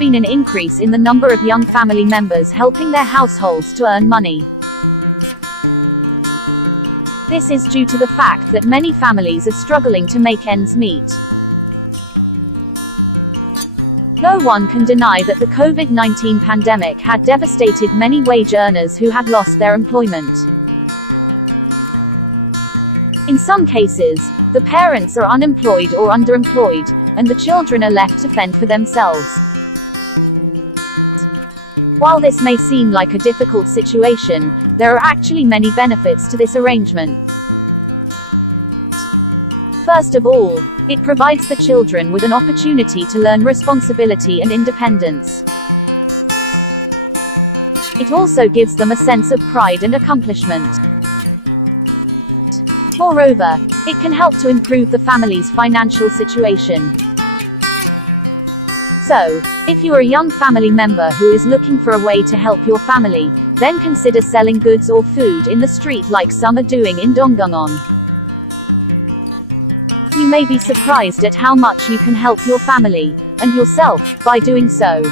been an increase in the number of young family members helping their households to earn money. This is due to the fact that many families are struggling to make ends meet. No one can deny that the COVID-19 pandemic had devastated many wage earners who had lost their employment. In some cases, the parents are unemployed or underemployed, and the children are left to fend for themselves. While this may seem like a difficult situation, there are actually many benefits to this arrangement. First of all, it provides the children with an opportunity to learn responsibility and independence. It also gives them a sense of pride and accomplishment. Moreover, it can help to improve the family's financial situation. So, if you are a young family member who is looking for a way to help your family, then consider selling goods or food in the street like some are doing in Donggongon. You may be surprised at how much you can help your family and yourself by doing so.